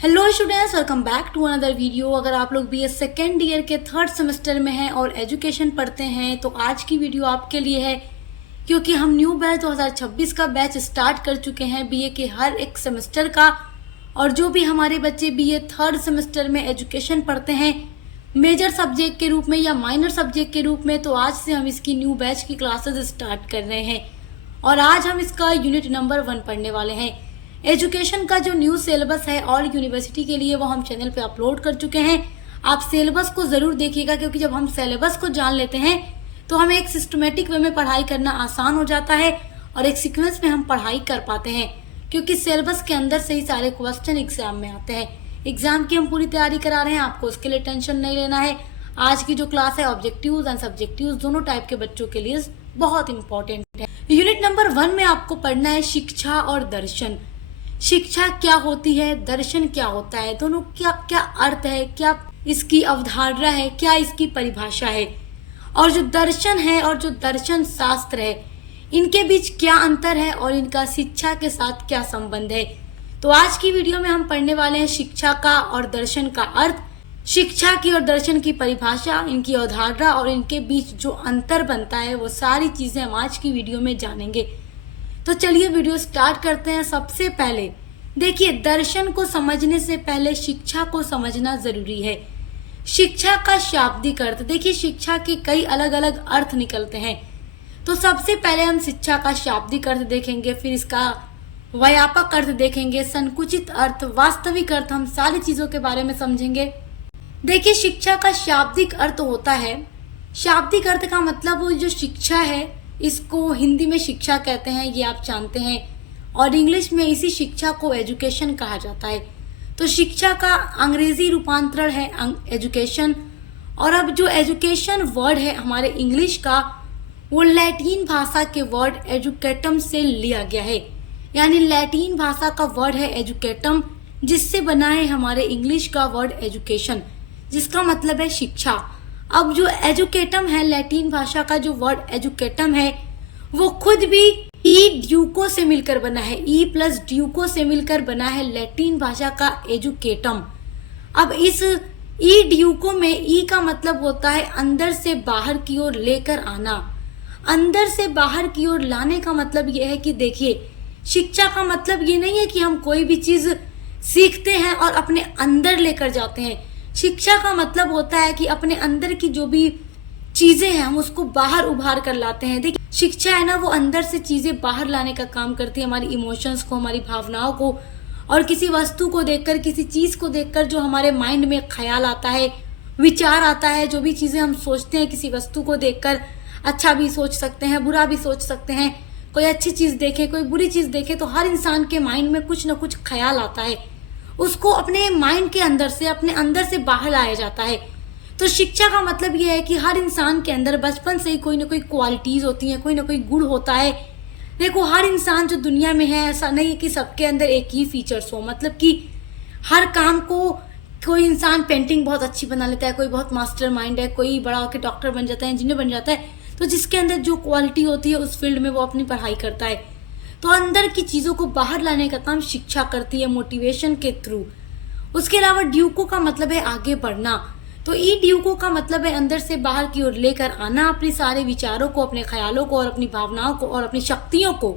Hello students, welcome back to another video. अगर आप लोग बीए सेकेंड ईयर के थर्ड सेमेस्टर में हैं और एजुकेशन पढ़ते हैं तो आज की वीडियो आपके लिए है, क्योंकि हम न्यू बैच 2026 का बैच स्टार्ट कर चुके हैं बीए के हर एक सेमेस्टर का। और जो भी हमारे बच्चे बीए थर्ड सेमेस्टर में एजुकेशन पढ़ते हैं मेजर सब्जेक्ट के रूप में या माइनर सब्जेक्ट के रूप में, तो आज से हम इसकी न्यू बैच की क्लासेस स्टार्ट कर रहे हैं और आज हम इसका यूनिट नंबर 1 पढ़ने वाले हैं। एजुकेशन का जो न्यू सिलेबस है ऑल यूनिवर्सिटी के लिए वो हम चैनल पे अपलोड कर चुके हैं। आप सिलेबस को ज़रूर देखिएगा, क्योंकि जब हम सिलेबस को जान लेते हैं तो हमें एक सिस्टमेटिक वे में पढ़ाई करना आसान हो जाता है और एक सीक्वेंस में हम पढ़ाई कर पाते हैं, क्योंकि सिलेबस के अंदर से ही सारे क्वेश्चन एग्जाम में आते हैं। एग्जाम की हम पूरी तैयारी करा रहे हैं, आपको उसके लिए टेंशन नहीं लेना है। आज की जो क्लास है ऑब्जेक्टिव्स एंड सब्जेक्टिव्स दोनों टाइप के बच्चों के लिए बहुत इंपॉर्टेंट है। यूनिट नंबर 1 में आपको पढ़ना है शिक्षा और दर्शन। शिक्षा क्या होती है, दर्शन क्या होता है, दोनों क्या क्या अर्थ है, क्या इसकी अवधारणा है, क्या इसकी परिभाषा है, और जो दर्शन है और जो दर्शन शास्त्र है इनके बीच क्या अंतर है और इनका शिक्षा के साथ क्या संबंध है। तो आज की वीडियो में हम पढ़ने वाले हैं शिक्षा का और दर्शन का अर्थ, शिक्षा की और दर्शन की परिभाषा, इनकी अवधारणा और इनके बीच जो अंतर बनता है, वो सारी चीजें हम आज की वीडियो में जानेंगे। तो चलिए वीडियो स्टार्ट करते हैं। सबसे पहले देखिए, दर्शन को समझने से पहले शिक्षा को समझना जरूरी है। शिक्षा का शाब्दिक अर्थ देखिए, शिक्षा के कई अलग अलग अर्थ निकलते हैं। तो सबसे पहले हम शिक्षा का शाब्दिक अर्थ देखेंगे, फिर इसका व्यापक अर्थ देखेंगे, संकुचित अर्थ, वास्तविक अर्थ, हम सारी चीजों के बारे में समझेंगे। देखिए, शिक्षा का शाब्दिक अर्थ होता है, शाब्दिक अर्थ का मतलब वो जो शिक्षा है, इसको हिंदी में शिक्षा कहते हैं, ये आप जानते हैं, और इंग्लिश में इसी शिक्षा को एजुकेशन कहा जाता है। तो शिक्षा का अंग्रेजी रूपांतरण है एजुकेशन। और अब जो एजुकेशन वर्ड है हमारे इंग्लिश का, वो लैटिन भाषा के वर्ड एजुकेटम से लिया गया है। यानी लैटिन भाषा का वर्ड है एजुकेटम, जिससे बना है हमारे इंग्लिश का वर्ड एजुकेशन, जिसका मतलब है शिक्षा। अब जो एजुकेटम है, लैटिन भाषा का जो वर्ड एजुकेटम है, वो खुद भी ई ड्यूको से मिलकर बना है, ई प्लस ड्यूको से मिलकर बना है लैटिन भाषा का एजुकेटम। अब इस ई ड्यूको में ई का मतलब होता है अंदर से बाहर की ओर लेकर आना। अंदर से बाहर की ओर लाने का मतलब यह है कि देखिए, शिक्षा का मतलब ये नहीं है कि हम कोई भी चीज सीखते हैं और अपने अंदर लेकर जाते हैं। शिक्षा का मतलब होता है कि अपने अंदर की जो भी चीजें हैं हम उसको बाहर उभार कर लाते हैं। देखिए, शिक्षा है ना, वो अंदर से चीजें बाहर लाने का काम करती है, हमारी इमोशंस को, हमारी भावनाओं को, और किसी वस्तु को देखकर, किसी चीज को देखकर जो हमारे माइंड में ख्याल आता है, विचार आता है, जो भी चीजें हम सोचते हैं किसी वस्तु को देखकर, अच्छा भी सोच सकते हैं, बुरा भी सोच सकते हैं। कोई अच्छी चीज देखे, कोई बुरी चीज देखे, तो हर इंसान के माइंड में कुछ ना कुछ ख्याल आता है, उसको अपने माइंड के अंदर से, अपने अंदर से बाहर लाया जाता है। तो शिक्षा का मतलब यह है कि हर इंसान के अंदर बचपन से ही कोई ना कोई क्वालिटीज होती हैं, कोई ना कोई गुण होता है। देखो, हर इंसान जो दुनिया में है, ऐसा नहीं है कि सबके अंदर एक ही फीचर्स हो, मतलब कि हर काम को कोई इंसान पेंटिंग बहुत अच्छी बना लेता है, कोई बहुत मास्टर माइंड है, कोई बड़ा होकर डॉक्टर बन जाता है, इंजीनियर बन जाता है। तो जिसके अंदर जो क्वालिटी होती है उस फील्ड में वो अपनी पढ़ाई करता है। तो अंदर की चीजों को बाहर लाने का काम शिक्षा करती है, मोटिवेशन के थ्रू। उसके अलावा ड्यूको का मतलब है आगे बढ़ना। तो ई ड्यूको का मतलब है अंदर से बाहर की ओर लेकर आना अपने सारे विचारों को, अपने ख्यालों को और अपनी भावनाओं को और अपनी शक्तियों को,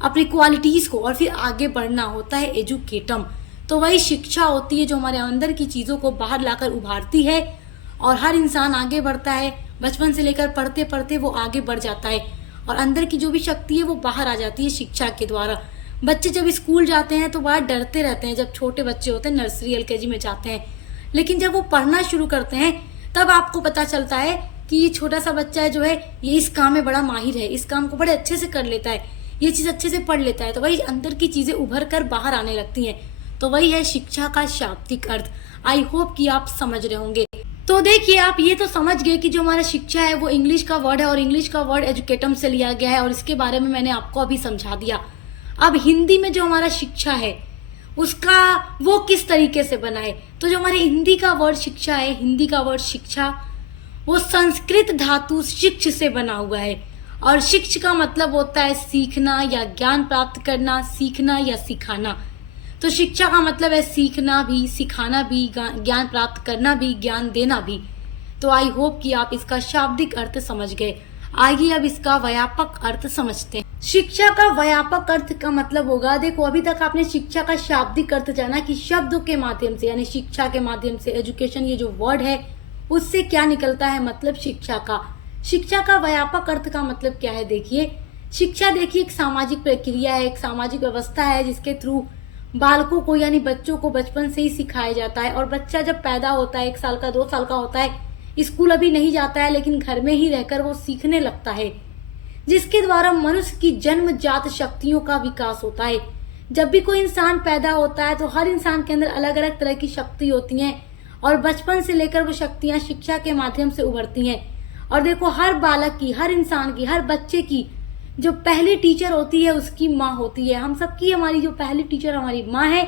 अपनी क्वालिटीज को, और फिर आगे बढ़ना होता है एजुकेटम। तो वही शिक्षा होती है जो हमारे अंदर की चीजों को बाहर लाकर उभारती है और हर इंसान आगे बढ़ता है। बचपन से लेकर पढ़ते पढ़ते वो आगे बढ़ जाता है और अंदर की जो भी शक्ति है वो बाहर आ जाती है शिक्षा के द्वारा। बच्चे जब स्कूल जाते हैं तो बड़ा डरते रहते हैं, जब छोटे बच्चे होते हैं, नर्सरी एलकेजी में जाते हैं, लेकिन जब वो पढ़ना शुरू करते हैं तब आपको पता चलता है कि ये छोटा सा बच्चा है जो है ये इस काम में बड़ा माहिर है, इस काम को बड़े अच्छे से कर लेता है, ये चीज अच्छे से पढ़ लेता है। तो वही अंदर की चीजें उभर कर बाहर आने लगती हैं। तो वही है शिक्षा का शाब्दिक अर्थ। आई होप कि आप समझ रहे होंगे। तो देखिए, आप ये तो समझ गए कि जो हमारा शिक्षा है वो इंग्लिश का वर्ड है और इंग्लिश का वर्ड एजुकेटम से लिया गया है, और इसके बारे में मैंने आपको अभी समझा दिया। अब हिंदी में जो हमारा शिक्षा है उसका वो किस तरीके से बना है। तो जो हमारे हिंदी का वर्ड शिक्षा है, हिंदी का वर्ड शिक्षा, वो संस्कृत धातु शिक्ष से बना हुआ है, और शिक्ष का मतलब होता है सीखना या ज्ञान प्राप्त करना, सीखना या सिखाना। तो शिक्षा का मतलब है सीखना भी, सिखाना भी, ज्ञान प्राप्त करना भी, ज्ञान देना भी। तो आई होप कि आप इसका शाब्दिक अर्थ समझ गए। आइए अब इसका व्यापक अर्थ समझते हैं। शिक्षा का व्यापक अर्थ का मतलब होगा, देखो अभी तक आपने शिक्षा का शाब्दिक अर्थ जाना कि शब्दों के माध्यम से, यानी शिक्षा के माध्यम से, एजुकेशन ये जो वर्ड है उससे क्या निकलता है मतलब शिक्षा का। शिक्षा का व्यापक अर्थ का मतलब क्या है, देखिए शिक्षा देखिए एक सामाजिक प्रक्रिया है, एक सामाजिक व्यवस्था है जिसके थ्रू बालकों को यानी बच्चों को बचपन से ही सिखाया जाता है। और बच्चा जब पैदा होता है, 1 साल का 2 साल का होता है, स्कूल अभी नहीं जाता है लेकिन घर में ही रहकर वो सीखने लगता है, जिसके द्वारा मनुष्य की जन्मजात शक्तियों का विकास होता है। जब भी कोई इंसान पैदा होता है तो हर इंसान के अंदर अलग अलग तरह की शक्ति होती हैं और बचपन से लेकर वो शक्तियां शिक्षा के माध्यम से उभरती हैं। और देखो हर बालक की, हर इंसान की, हर बच्चे की जो पहली टीचर होती है उसकी माँ होती है। हम सबकी हमारी जो पहली टीचर हमारी माँ है।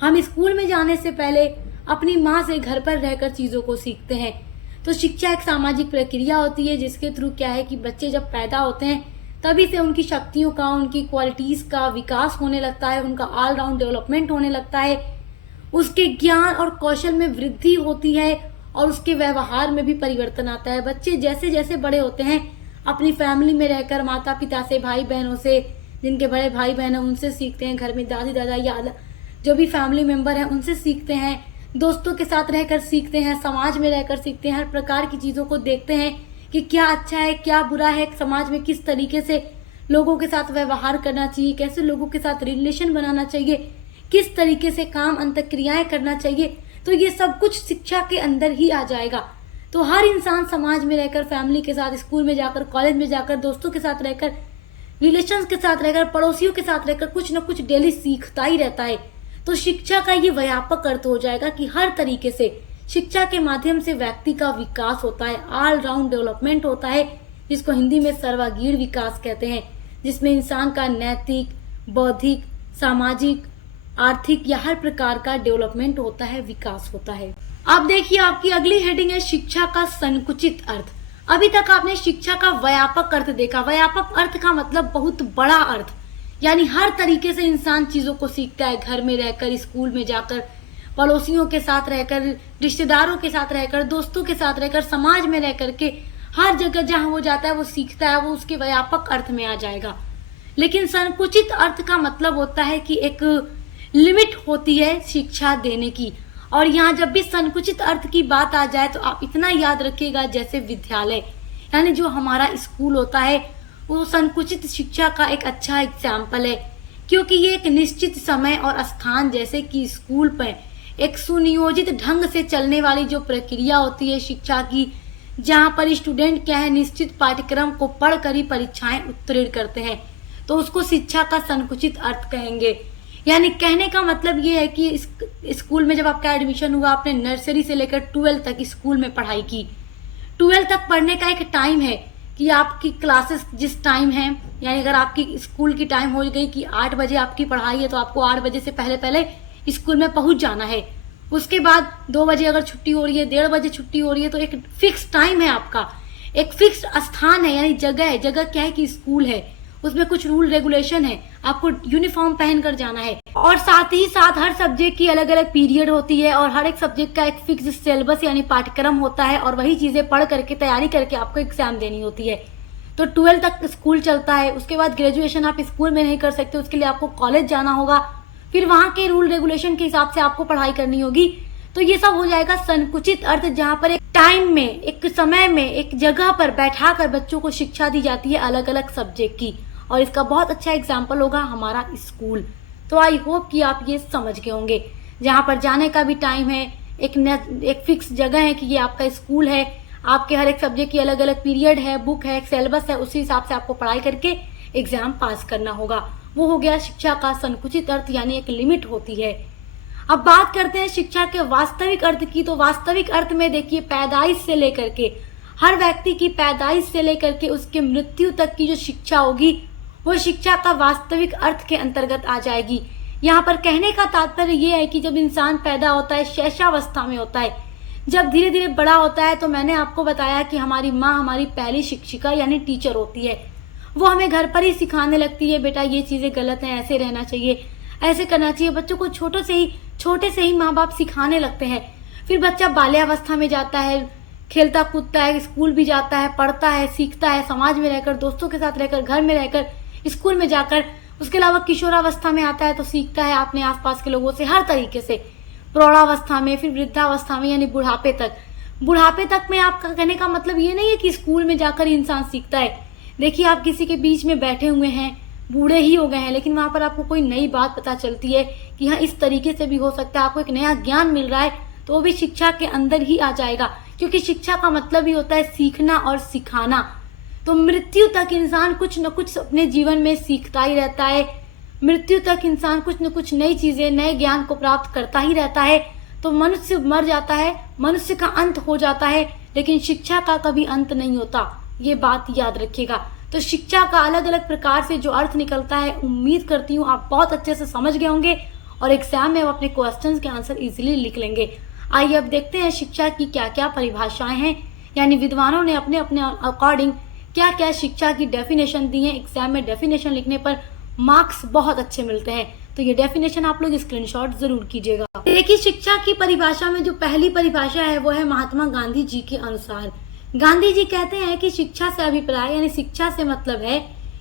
हम स्कूल में जाने से पहले अपनी माँ से घर पर रहकर चीजों को सीखते हैं। तो शिक्षा एक सामाजिक प्रक्रिया होती है जिसके थ्रू क्या है कि बच्चे जब पैदा होते हैं तभी से उनकी शक्तियों का, उनकी क्वालिटीज का विकास होने लगता है, उनका ऑलराउंड डेवलपमेंट होने लगता है, उसके ज्ञान और कौशल में वृद्धि होती है और उसके व्यवहार में भी परिवर्तन आता है। बच्चे जैसे जैसे बड़े होते हैं अपनी फैमिली में रहकर माता पिता से, भाई बहनों से, जिनके बड़े भाई बहन हैं उनसे सीखते हैं, घर में दादी दादा या जो भी फैमिली मेंबर हैं उनसे सीखते हैं, दोस्तों के साथ रहकर सीखते हैं, समाज में रहकर सीखते हैं, हर प्रकार की चीज़ों को देखते हैं कि क्या अच्छा है क्या बुरा है, समाज में किस तरीके से लोगों के साथ व्यवहार करना चाहिए, कैसे लोगों के साथ रिलेशन बनाना चाहिए, किस तरीके से काम अंतःक्रियाएं करना चाहिए। तो ये सब कुछ शिक्षा के अंदर ही आ जाएगा। तो हर इंसान समाज में रहकर, फैमिली के साथ, स्कूल में जाकर, कॉलेज में जाकर, दोस्तों के साथ रहकर, रिलेशंस के साथ रहकर, पड़ोसियों के साथ रहकर कुछ न कुछ डेली सीखता ही रहता है। तो शिक्षा का ये व्यापक अर्थ हो जाएगा कि हर तरीके से शिक्षा के माध्यम से व्यक्ति का विकास होता है, ऑल राउंड डेवलपमेंट होता है, जिसको हिंदी में सर्वांगीण विकास कहते हैं, जिसमें इंसान का नैतिक, बौद्धिक, सामाजिक, आर्थिक या हर प्रकार का डेवलपमेंट होता है, विकास होता है। अब देखिए आपकी अगली हेडिंग है शिक्षा का संकुचित अर्थ। अभी तक आपने शिक्षा का व्यापक अर्थ देखा। व्यापक अर्थ का मतलब बहुत बड़ा अर्थ, यानी हर तरीके से इंसान चीजों को सीखता है, घर में रहकर, स्कूल में जाकर, पड़ोसियों के साथ रहकर, रिश्तेदारों के साथ रहकर, दोस्तों के साथ रहकर, समाज में रह करके, हर जगह जहां वो जाता है वो सीखता है, वो उसके व्यापक अर्थ में आ जाएगा। लेकिन संकुचित अर्थ का मतलब होता है कि एक लिमिट होती है शिक्षा देने की। और यहाँ जब भी संकुचित अर्थ की बात आ जाए तो आप इतना याद रखिएगा, जैसे विद्यालय यानी जो हमारा स्कूल होता है वो संकुचित शिक्षा का एक अच्छा एग्जाम्पल है, क्योंकि ये एक निश्चित समय और स्थान, जैसे कि स्कूल पर एक सुनियोजित ढंग से चलने वाली जो प्रक्रिया होती है शिक्षा की, जहाँ पर स्टूडेंट क्या है निश्चित पाठ्यक्रम को पढ़कर ही परीक्षाएं उत्तीर्ण करते हैं, तो उसको शिक्षा का संकुचित अर्थ कहेंगे। यानी कहने का मतलब ये है कि स्कूल में जब आपका एडमिशन हुआ, आपने नर्सरी से लेकर 12th तक स्कूल में पढ़ाई की। 12th तक पढ़ने का एक टाइम है कि आपकी क्लासेस जिस टाइम है, यानी अगर आपकी स्कूल की टाइम हो गई कि 8 बजे आपकी पढ़ाई है तो आपको 8 बजे से पहले पहले स्कूल में पहुंच जाना है। उसके बाद 2 बजे अगर छुट्टी हो रही है, 1:30 बजे छुट्टी हो रही है, तो एक फिक्स टाइम है आपका, एक फिक्स स्थान है, यानी जगह है। जगह क्या है कि स्कूल है, उसमें कुछ रूल रेगुलेशन है, आपको यूनिफॉर्म पहन कर जाना है। और साथ ही साथ हर सब्जेक्ट की अलग अलग पीरियड होती है और हर एक सब्जेक्ट का एक फिक्स सिलेबस यानी पाठ्यक्रम होता है, और वही चीजें पढ़ करके तैयारी करके आपको एग्जाम देनी होती है। तो 12 तक स्कूल चलता है। उसके बाद ग्रेजुएशन आप स्कूल में नहीं कर सकते, उसके लिए आपको कॉलेज जाना होगा, फिर वहां के रूल रेगुलेशन के हिसाब से आपको पढ़ाई करनी होगी। तो ये सब हो जाएगा संकुचित अर्थ, जहाँ पर एक टाइम में, एक समय में, एक जगह पर बैठा कर बच्चों को शिक्षा दी जाती है अलग अलग सब्जेक्ट की। और इसका बहुत अच्छा एग्जाम्पल होगा हमारा स्कूल। तो आई होप कि आप ये समझ गए होंगे, जहाँ पर जाने का भी टाइम है, एक फिक्स जगह है कि ये आपका स्कूल है, आपके हर एक सब्जेक्ट की अलग अलग पीरियड है, बुक है, सिलेबस है, उसी हिसाब से आपको पढ़ाई करके एग्जाम पास करना होगा। वो हो गया शिक्षा का संकुचित अर्थ, यानी एक लिमिट होती है। अब बात करते हैं शिक्षा के वास्तविक अर्थ की। तो वास्तविक अर्थ में देखिए, पैदाइश से लेकर के, हर व्यक्ति की पैदाइश से लेकर के उसके मृत्यु तक की जो शिक्षा होगी वो शिक्षा का वास्तविक अर्थ के अंतर्गत आ जाएगी। यहाँ पर कहने का तात्पर्य ये है कि जब इंसान पैदा होता है, शैशवावस्था में होता है, जब धीरे धीरे बड़ा होता है, तो मैंने आपको बताया कि हमारी माँ हमारी पहली शिक्षिका यानी टीचर होती है। वो हमें घर पर ही सिखाने लगती है, बेटा ये चीजें गलत हैं, ऐसे रहना चाहिए, ऐसे करना चाहिए। बच्चों को छोटे से ही माँ बाप सिखाने लगते हैं। फिर बच्चा बाल्यावस्था में जाता है, खेलता कूदता है, स्कूल भी जाता है, पढ़ता है, सीखता है, समाज में रहकर, दोस्तों के साथ रहकर, घर में रहकर, स्कूल में जाकर। उसके अलावा किशोरावस्था में आता है तो सीखता है अपने आसपास के लोगों से हर तरीके से। प्रौढ़ावस्था में, फिर वृद्धावस्था में, यानी बुढ़ापे तक। बुढ़ापे तक में आपका कहने का मतलब ये नहीं है कि स्कूल में जाकर इंसान सीखता है। देखिए, आप किसी के बीच में बैठे हुए हैं, बूढ़े ही हो गए हैं, लेकिन वहां पर आपको कोई नई बात पता चलती है कि हाँ, इस तरीके से भी हो सकता है, आपको एक नया ज्ञान मिल रहा है, तो वो भी शिक्षा के अंदर ही आ जाएगा। क्योंकि शिक्षा का मतलब ही होता है सीखना और सिखाना। तो मृत्यु तक इंसान कुछ न कुछ अपने जीवन में सीखता ही रहता है। मृत्यु तक इंसान कुछ न कुछ नई चीजें, नए ज्ञान को प्राप्त करता ही रहता है। तो मनुष्य मर जाता है, मनुष्य का अंत हो जाता है, लेकिन शिक्षा का कभी अंत नहीं होता। ये बात याद रखिएगा। तो शिक्षा का अलग अलग प्रकार से जो अर्थ निकलता है, उम्मीद करती हूँ आप बहुत अच्छे से समझ गए होंगे और एग्जाम में अपने क्वेश्चंस के आंसर इजीली लिख लेंगे। आइए अब देखते हैं शिक्षा की क्या क्या परिभाषाएं हैं, यानी विद्वानों ने अपने अपने अकॉर्डिंग क्या क्या शिक्षा की डेफिनेशन दी है। एग्जाम में डेफिनेशन लिखने पर मार्क्स बहुत अच्छे मिलते हैं, तो ये डेफिनेशन आप लोग स्क्रीनशॉट जरूर कीजिएगा। देखिए, शिक्षा की परिभाषा में जो पहली परिभाषा है वो है महात्मा गांधी जी के अनुसार। गांधी जी कहते हैं कि शिक्षा से अभिप्राय, यानी शिक्षा से मतलब है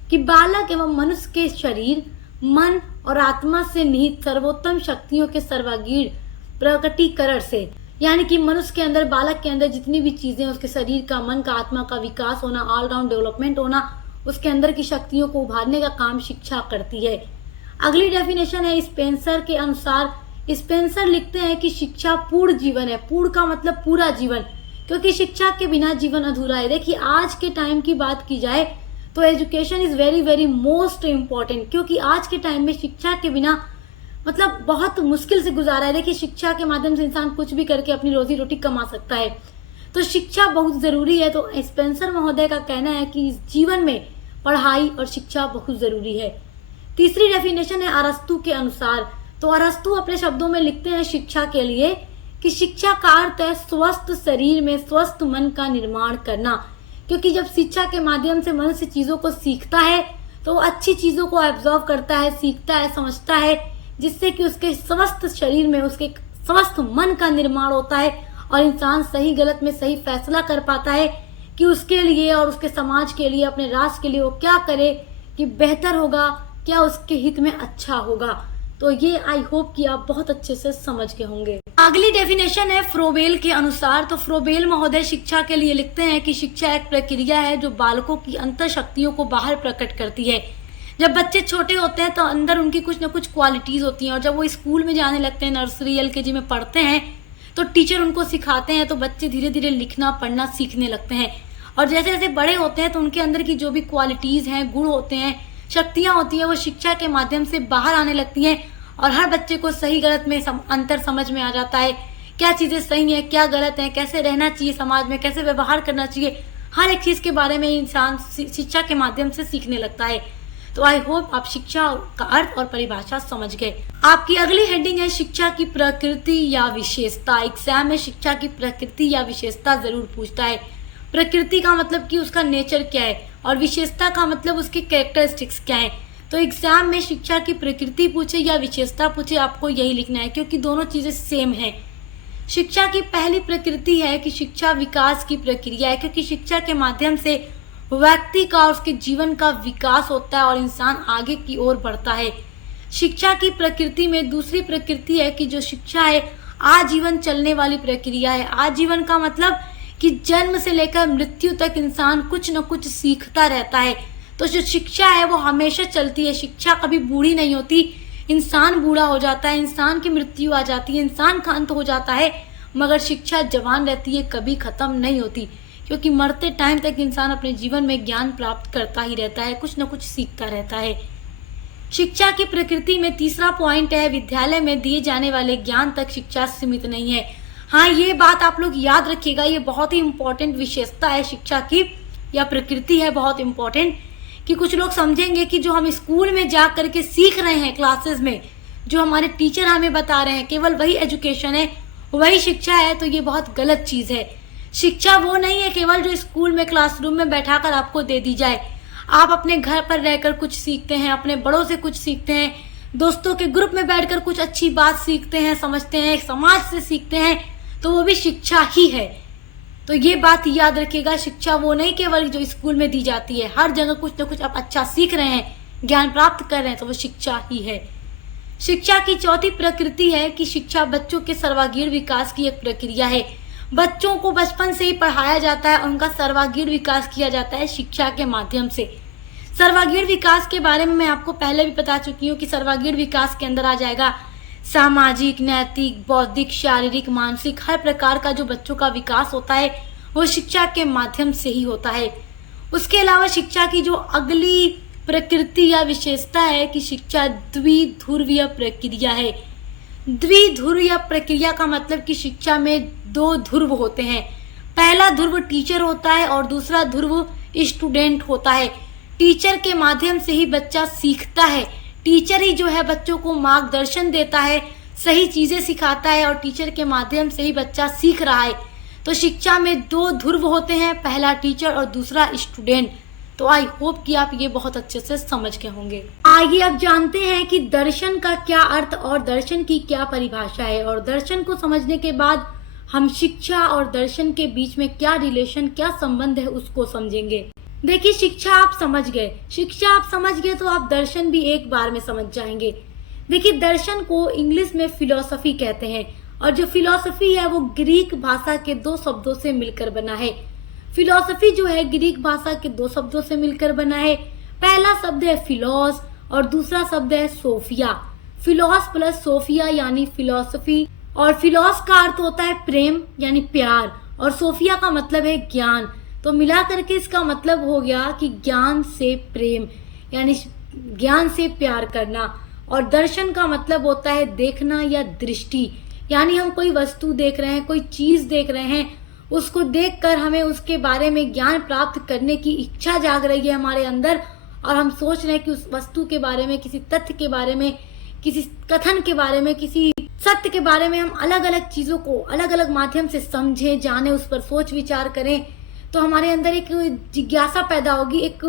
कि बालक एवं मनुष्य के शरीर, मन और आत्मा से निहित सर्वोत्तम शक्तियों के सर्वागीण प्रकटीकरण से, यानी कि मनुष्य के अंदर, बालक के अंदर जितनी भी चीजें, उसके शरीर का, मन का, आत्मा का विकास होना, ऑलराउंड डेवलपमेंट होना, उसके अंदर की शक्तियों को उभारने का काम शिक्षा करती है। अगली डेफिनेशन है स्पेंसर के अनुसार। स्पेंसर लिखते हैं कि शिक्षा पूर्ण जीवन है। पूर्ण का मतलब पूरा जीवन, क्योंकि शिक्षा के बिना जीवन अधूरा है। देखिए, आज के टाइम की बात की जाए तो education is very very most important, क्योंकि आज के टाइम में शिक्षा के बिना मतलब बहुत मुश्किल से गुजारा है। देखिए, शिक्षा के माध्यम से इंसान कुछ भी करके अपनी रोजी रोटी कमा सकता है, तो शिक्षा बहुत जरूरी है। तो स्पेंसर महोदय का कहना है कि इस जीवन में पढ़ाई और शिक्षा बहुत जरूरी है। तीसरी डेफिनेशन है अरस्तु के अनुसार। तो अरस्तु अपने शब्दों में लिखते हैं शिक्षा के लिए कि शिक्षा का अर्थ है स्वस्थ शरीर में स्वस्थ मन का निर्माण करना। क्योंकि जब शिक्षा के माध्यम से मनुष्य चीजों को सीखता है तो वो अच्छी चीजों को एब्जॉर्व करता है, सीखता है, समझता है, जिससे कि उसके स्वस्थ शरीर में उसके स्वस्थ मन का निर्माण होता है और इंसान सही गलत में सही फैसला कर पाता है कि उसके लिए और उसके समाज के लिए, अपने राष्ट्र के लिए वो क्या करे कि बेहतर होगा, क्या उसके हित में अच्छा होगा। तो ये आई होप कि आप बहुत अच्छे से समझ गए होंगे। अगली डेफिनेशन है फ्रोबेल के अनुसार। तो फ्रोबेल महोदय शिक्षा के लिए लिखते हैं कि शिक्षा एक प्रक्रिया है जो बालकों की अंतर शक्तियों को बाहर प्रकट करती है। जब बच्चे छोटे होते हैं तो अंदर उनकी कुछ न कुछ क्वालिटीज होती हैं, और जब वो स्कूल में जाने लगते हैं, नर्सरी एलकेजी में पढ़ते हैं, तो टीचर उनको सिखाते हैं, तो बच्चे धीरे धीरे लिखना पढ़ना सीखने लगते हैं। और जैसे जैसे बड़े होते हैं तो उनके अंदर की जो भी क्वालिटीज हैं, गुण होते हैं, शक्तियां होती हैं, वो शिक्षा के माध्यम से बाहर आने लगती हैं और हर बच्चे को सही गलत में अंतर समझ में आ जाता है। क्या चीजें सही है, क्या गलत है, कैसे रहना चाहिए समाज में, कैसे व्यवहार करना चाहिए, हर एक चीज के बारे में इंसान शिक्षा के माध्यम से सीखने लगता है। तो आई होप आप शिक्षा का अर्थ और परिभाषा समझ गए। आपकी अगली हेडिंग है शिक्षा की प्रकृति या विशेषता। एग्जाम में शिक्षा की प्रकृति या विशेषता जरूर पूछता है। प्रकृति का मतलब कि उसका नेचर क्या है और विशेषता का मतलब उसकी कैरेक्टरिस्टिक्स क्या है। तो एग्जाम में शिक्षा की प्रकृति पूछे या विशेषता पूछे, आपको यही लिखना है, क्योंकि दोनों चीजें सेम है। शिक्षा की पहली प्रकृति है कि शिक्षा विकास की प्रक्रिया है, क्योंकि शिक्षा के माध्यम से व्यक्ति का और उसके जीवन का विकास होता है और इंसान आगे की ओर बढ़ता है। शिक्षा की प्रकृति में दूसरी प्रकृति है कि जो शिक्षा है आजीवन चलने वाली प्रक्रिया है। आजीवन का मतलब कि जन्म से लेकर मृत्यु तक इंसान कुछ न कुछ सीखता रहता है। तो जो शिक्षा है वो हमेशा चलती है, शिक्षा कभी बूढ़ी नहीं होती। इंसान बूढ़ा हो जाता है, इंसान की मृत्यु आ जाती है, इंसान का अंत हो जाता है, मगर शिक्षा जवान रहती है, कभी खत्म नहीं होती, क्योंकि मरते टाइम तक इंसान अपने जीवन में ज्ञान प्राप्त करता ही रहता है, कुछ न कुछ सीखता रहता है। शिक्षा की प्रकृति में तीसरा पॉइंट है विद्यालय में दिए जाने वाले ज्ञान तक शिक्षा सीमित नहीं है। हाँ, ये बात आप लोग याद रखिएगा, ये बहुत ही इंपॉर्टेंट विशेषता है शिक्षा की, या प्रकृति है बहुत इंपॉर्टेंट, कि कुछ लोग समझेंगे कि जो हम स्कूल में जा करके सीख रहे हैं, क्लासेस में जो हमारे टीचर हमें बता रहे हैं, केवल वही एजुकेशन है, वही शिक्षा है, तो ये बहुत गलत चीज है। शिक्षा वो नहीं है केवल जो स्कूल में क्लासरूम में बैठाकर आपको दे दी जाए। आप अपने घर पर रहकर कुछ सीखते हैं, अपने बड़ों से कुछ सीखते हैं, दोस्तों के ग्रुप में बैठकर कुछ अच्छी बात सीखते हैं, समझते हैं, समाज से सीखते हैं, तो वो भी शिक्षा ही है। तो ये बात याद रखिएगा, शिक्षा वो नहीं केवल जो स्कूल में दी जाती है, हर जगह कुछ ना कुछ आप अच्छा सीख रहे हैं, ज्ञान प्राप्त कर रहे हैं, तो वो शिक्षा ही है। शिक्षा की चौथी प्रकृति है कि शिक्षा बच्चों के सर्वांगीण विकास की एक प्रक्रिया है। बच्चों को बचपन से ही पढ़ाया जाता है और उनका सर्वांगीण विकास किया जाता है शिक्षा के माध्यम से। सर्वांगीण विकास के बारे में मैं आपको पहले भी बता चुकी हूँ कि सर्वांगीण विकास के अंदर आ जाएगा सामाजिक, नैतिक, बौद्धिक, शारीरिक, मानसिक, हर प्रकार का जो बच्चों का विकास होता है वो शिक्षा के माध्यम से ही होता है। उसके अलावा शिक्षा की जो अगली प्रकृति या विशेषता है कि शिक्षा द्विध्रुवीय प्रक्रिया है। द्विध्रुवीय प्रक्रिया का मतलब कि शिक्षा में दो ध्रुव होते हैं। पहला ध्रुव टीचर होता है और दूसरा ध्रुव स्टूडेंट होता है। टीचर के माध्यम से ही बच्चा सीखता है। टीचर ही जो है बच्चों को मार्गदर्शन देता है, सही चीजें सिखाता है और टीचर के माध्यम से ही बच्चा सीख रहा है। तो शिक्षा में दो ध्रुव होते हैं, पहला टीचर और दूसरा स्टूडेंट। तो आई होप कि आप ये बहुत अच्छे से समझ गए होंगे। आइए अब जानते हैं कि दर्शन का क्या अर्थ और दर्शन की क्या परिभाषा है, और दर्शन को समझने के बाद हम शिक्षा और दर्शन के बीच में क्या रिलेशन, क्या संबंध है उसको समझेंगे। देखिए, शिक्षा आप समझ गए तो आप दर्शन भी एक बार में समझ जाएंगे। देखिए, दर्शन को इंग्लिश में फिलॉसफी कहते हैं और जो फिलॉसफी है वो ग्रीक भाषा के दो शब्दों से मिलकर बना है। फिलॉसफी जो है ग्रीक भाषा के दो शब्दों से मिलकर बना है। पहला शब्द है फिलॉस और दूसरा शब्द है सोफिया। फिलॉस प्लस सोफिया यानी फिलॉसफी, और फिलॉस का अर्थ होता है प्रेम यानी प्यार, और सोफिया का मतलब है ज्ञान। तो मिला करके इसका मतलब हो गया कि ज्ञान से प्रेम यानी ज्ञान से प्यार करना। और दर्शन का मतलब होता है देखना या दृष्टि, यानी हम कोई वस्तु देख रहे हैं, कोई चीज देख रहे हैं, उसको देखकर हमें उसके बारे में ज्ञान प्राप्त करने की इच्छा जाग रही है हमारे अंदर, और हम सोच रहे हैं कि उस वस्तु के बारे में, किसी तथ्य के बारे में, किसी कथन के बारे में, किसी सत्य के बारे में हम अलग अलग चीजों को अलग अलग माध्यम से समझें, जाने, उस पर सोच विचार करें। तो हमारे अंदर एक जिज्ञासा पैदा होगी, एक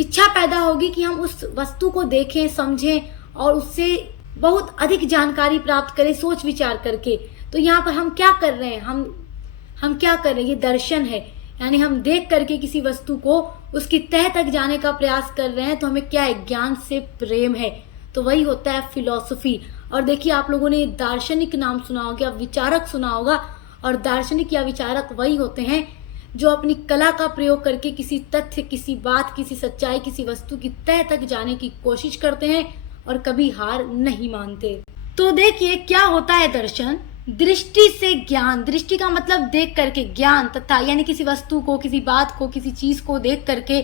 इच्छा पैदा होगी कि हम उस वस्तु को देखें, समझें और उससे बहुत अधिक जानकारी प्राप्त करें सोच विचार करके। तो यहाँ पर हम क्या कर रहे हैं, हम क्या कर रहे हैं, ये दर्शन है, यानी हम देख करके किसी वस्तु को उसकी तह तक जाने का प्रयास कर रहे हैं। तो हमें क्या है, ज्ञान से प्रेम है, तो वही होता है फिलॉसफी। और देखिए, आप लोगों ने दार्शनिक नाम सुना होगा, विचारक सुना होगा, और दार्शनिक या विचारक वही होते हैं जो अपनी कला का प्रयोग करके किसी तथ्य, किसी बात, किसी सच्चाई, किसी वस्तु की तह तक जाने की कोशिश करते हैं और कभी हार नहीं मानते। तो देखिए, क्या होता है दर्शन। दृष्टि से ज्ञान, दृष्टि का मतलब देख करके, ज्ञान तथा यानी किसी वस्तु को, किसी बात को, किसी चीज को देख करके,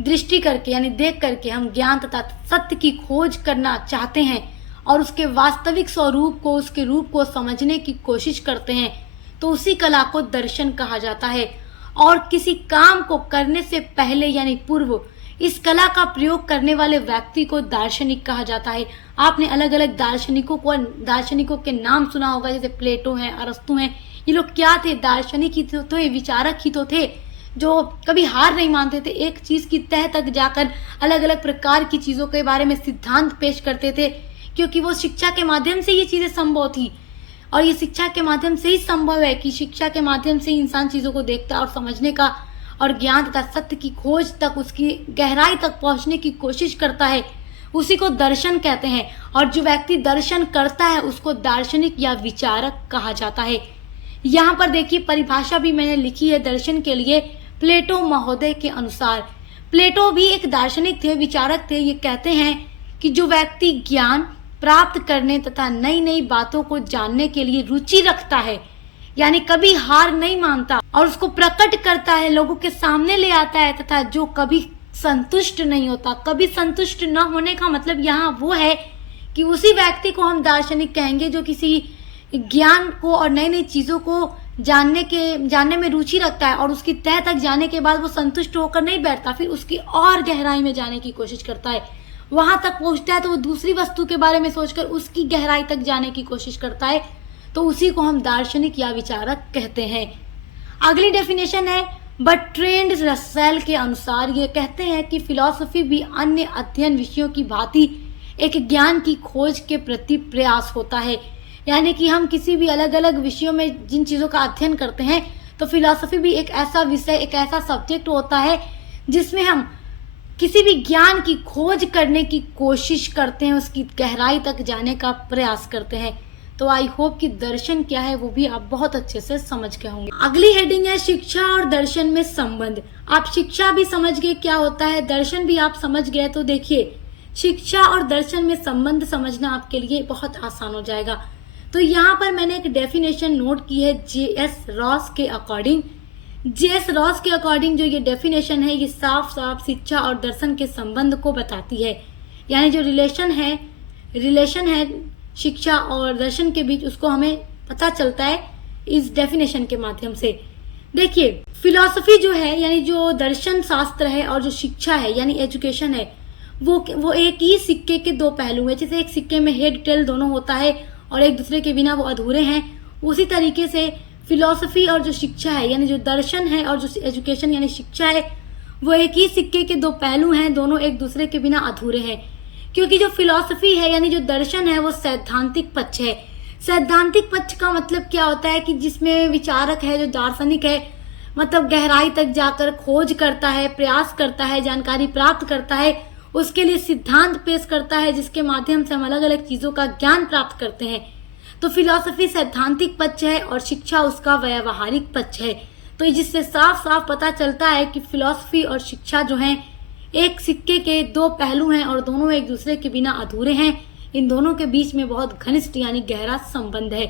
दृष्टि करके यानी देख करके हम ज्ञान तथा सत्य की खोज करना चाहते हैं और उसके वास्तविक स्वरूप को, उसके रूप को समझने की कोशिश करते हैं। तो उसी कला को दर्शन कहा जाता है। और किसी काम को करने से पहले यानी पूर्व इस कला का प्रयोग करने वाले व्यक्ति को दार्शनिक कहा जाता है। आपने अलग अलग दार्शनिकों के नाम सुना होगा, जैसे प्लेटो हैं, अरस्तु हैं। ये लोग क्या थे, दार्शनिक ही तो ये विचारक ही तो थे, जो कभी हार नहीं मानते थे, एक चीज की तह तक जाकर अलग अलग प्रकार की चीजों के बारे में सिद्धांत पेश करते थे, क्योंकि वो शिक्षा के माध्यम से ये चीजें संभव थी। और ये शिक्षा के माध्यम से ही संभव है कि शिक्षा के माध्यम से ही इंसान चीजों को देखता और समझने का और ज्ञान तथा सत्य की खोज तक, उसकी गहराई तक पहुंचने की कोशिश करता है। उसी को दर्शन कहते हैं। और जो व्यक्ति दर्शन करता है उसको दार्शनिक या विचारक कहा जाता है। यहाँ पर देखिए, परिभाषा भी मैंने लिखी है दर्शन के लिए प्लेटो महोदय के अनुसार। प्लेटो भी एक दार्शनिक थे, विचारक थे। ये कहते हैं कि जो व्यक्ति ज्ञान प्राप्त करने तथा नई नई बातों को जानने के लिए रुचि रखता है, यानी कभी हार नहीं मानता और उसको प्रकट करता है, लोगों के सामने ले आता है, तथा जो कभी संतुष्ट नहीं होता। कभी संतुष्ट न होने का मतलब यहाँ वो है कि उसी व्यक्ति को हम दार्शनिक कहेंगे जो किसी ज्ञान को और नई नई चीजों को जानने में रुचि रखता है और उसकी तह तक जाने के बाद वो संतुष्ट होकर नहीं बैठता, फिर उसकी और गहराई में जाने की कोशिश करता है। वहां तक पहुंचता है तो वो दूसरी वस्तु के बारे में सोचकर उसकी गहराई तक जाने की कोशिश करता है। तो उसी को हम दार्शनिक या विचारक कहते हैं। अगली डेफिनेशन है बर्ट्रैंड रसेल के अनुसार। ये कहते हैं कि फिलॉसफी भी अन्य अध्ययन विषयों की भांति एक ज्ञान की खोज के प्रति प्रयास होता है। यानी कि हम किसी भी अलग अलग विषयों में जिन चीज़ों का अध्ययन करते हैं, तो फिलॉसफी भी एक ऐसा विषय, एक ऐसा सब्जेक्ट होता है जिसमें हम किसी भी ज्ञान की खोज करने की कोशिश करते हैं, उसकी गहराई तक जाने का प्रयास करते हैं। तो आई होप कि दर्शन क्या है वो भी आप बहुत अच्छे से समझ गए होंगे। अगली हेडिंग है शिक्षा और दर्शन में संबंध। आप शिक्षा भी समझ गए क्या होता है, दर्शन भी आप समझ गए, तो देखिए शिक्षा और दर्शन में संबंध समझना आपके लिए बहुत आसान हो जाएगा। तो यहाँ पर मैंने एक डेफिनेशन नोट की है जे.एस. रॉस के अकॉर्डिंग। जे.एस. रॉस के अकॉर्डिंग जो ये डेफिनेशन है, ये साफ साफ शिक्षा और दर्शन के संबंध को बताती है। यानी जो रिलेशन है शिक्षा और दर्शन के बीच, उसको हमें पता चलता है इस डेफिनेशन के माध्यम से। देखिए फिलॉसफी जो है, यानी जो दर्शन शास्त्र है, और जो शिक्षा है यानी एजुकेशन है, वो एक ही सिक्के के दो पहलू हैं। जैसे एक सिक्के में हेड टेल दोनों होता है और एक दूसरे के बिना वो अधूरे हैं, उसी तरीके से फिलॉसफी और जो शिक्षा है यानी जो दर्शन है और जो एजुकेशन यानी शिक्षा है, वो एक ही सिक्के के दो पहलू हैं, दोनों एक दूसरे के बिना अधूरे हैं। क्योंकि जो फिलॉसफी है यानी जो दर्शन है वो सैद्धांतिक पक्ष है। सैद्धांतिक पक्ष का मतलब क्या होता है कि जिसमें विचारक है, जो दार्शनिक है, मतलब गहराई तक जाकर खोज करता है, प्रयास करता है, जानकारी प्राप्त करता है, उसके लिए सिद्धांत पेश करता है, जिसके माध्यम से हम अलग अलग चीज़ों का ज्ञान प्राप्त करते हैं। तो फिलॉसफी सैद्धांतिक पक्ष है और शिक्षा उसका व्यावहारिक पक्ष है। तो जिससे साफ साफ पता चलता है कि फिलॉसफी और शिक्षा जो हैं एक सिक्के के दो पहलू हैं और दोनों एक दूसरे के बिना अधूरे हैं। इन दोनों के बीच में बहुत घनिष्ठ यानी गहरा संबंध है।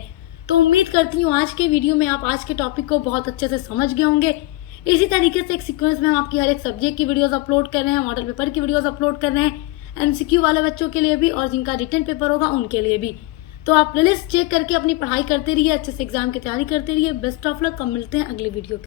तो उम्मीद करती हूँ आज के वीडियो में आप आज के टॉपिक को बहुत अच्छे से समझ गए होंगे। इसी तरीके से एक सीक्वेंस में हम आपकी हर एक सब्जेक्ट की वीडियोस अपलोड कर रहे हैं, मॉडल पेपर की वीडियोस अपलोड कर रहे हैं, एमसीक्यू वाले बच्चों के लिए भी और जिनका रिटन पेपर होगा उनके लिए भी। तो आप प्लेलिस्ट चेक करके अपनी पढ़ाई करते रहिए, अच्छे से एग्जाम की तैयारी करते रहिए। Best of luck. कब मिलते हैं अगली वीडियो।